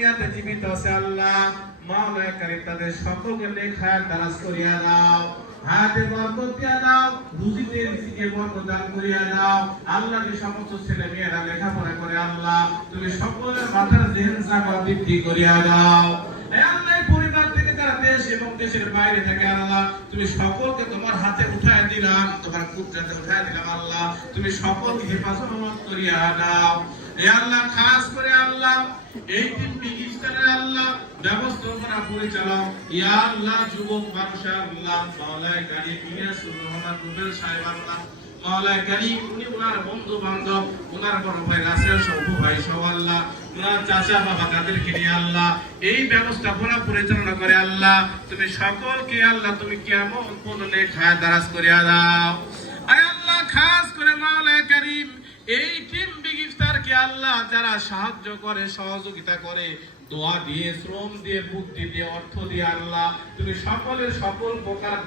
জীবিত আছে আল্লাহ মাওলানা কারীম তাদের সকলকে নেক হায়াত দারাজ করিয়া দাও, হায়াতে বরকত দিয়া দাও, রুজিতে রিজিকে বরকত দান করিয়া দাও। আল্লাহ যে সমস্ত ছেলে মেয়েরা লেখাপড়া করে আল্লাহ তুমি সকলের মাথার জেহেন জাগা বৃদ্ধি করিয়া দাও। হে আল্লাহ পরিবার থেকে যারা দেশ এবং দেশের বাইরে থাকে আল্লাহ তুমি সকলকে তোমার হাতে উঠায় দিলাম, তোমার কুদরতে উঠায় দিলাম আল্লাহ তুমি সকলকে হেফাজত করিয়া দাও। হে আল্লাহ খাস করে আল্লাহ এই তিন বিগিস্তানের আল্লাহ ব্যবস্থাপনা পরিচালক ইয়া আল্লাহ যুবক মানুষ আল্লাহ মাওলানা কারীম ইয়াসুর রহমান রুবেল সাহেব আল্লাহ মাওলানা কারীম উনি ওনার বন্ধু বান্ধব ওনার বড় ভাই রাসেল সহ ভাই সহ আল্লাহ ওনার চাচা বাবা তাদেরকে নিয়ে আল্লাহ এই ব্যবস্থাপনা পরিচালনা করে আল্লাহ তুমি সকলকে আল্লাহ তুমি কেমন কোন নেক হায়াত দারাজ করিয়া দাও। আয় আল্লাহ খাস করে মাওলানা কারীম এই টিম বিগ ইফতারকে আল্লাহ যারা সাহায্য করে সহযোগিতা করে দোয়া দিয়ে শ্রম দিয়ে বুদ্ধি দিয়ে অর্থ দিয়ে আল্লাহ তুমি সকলের সকল প্রকার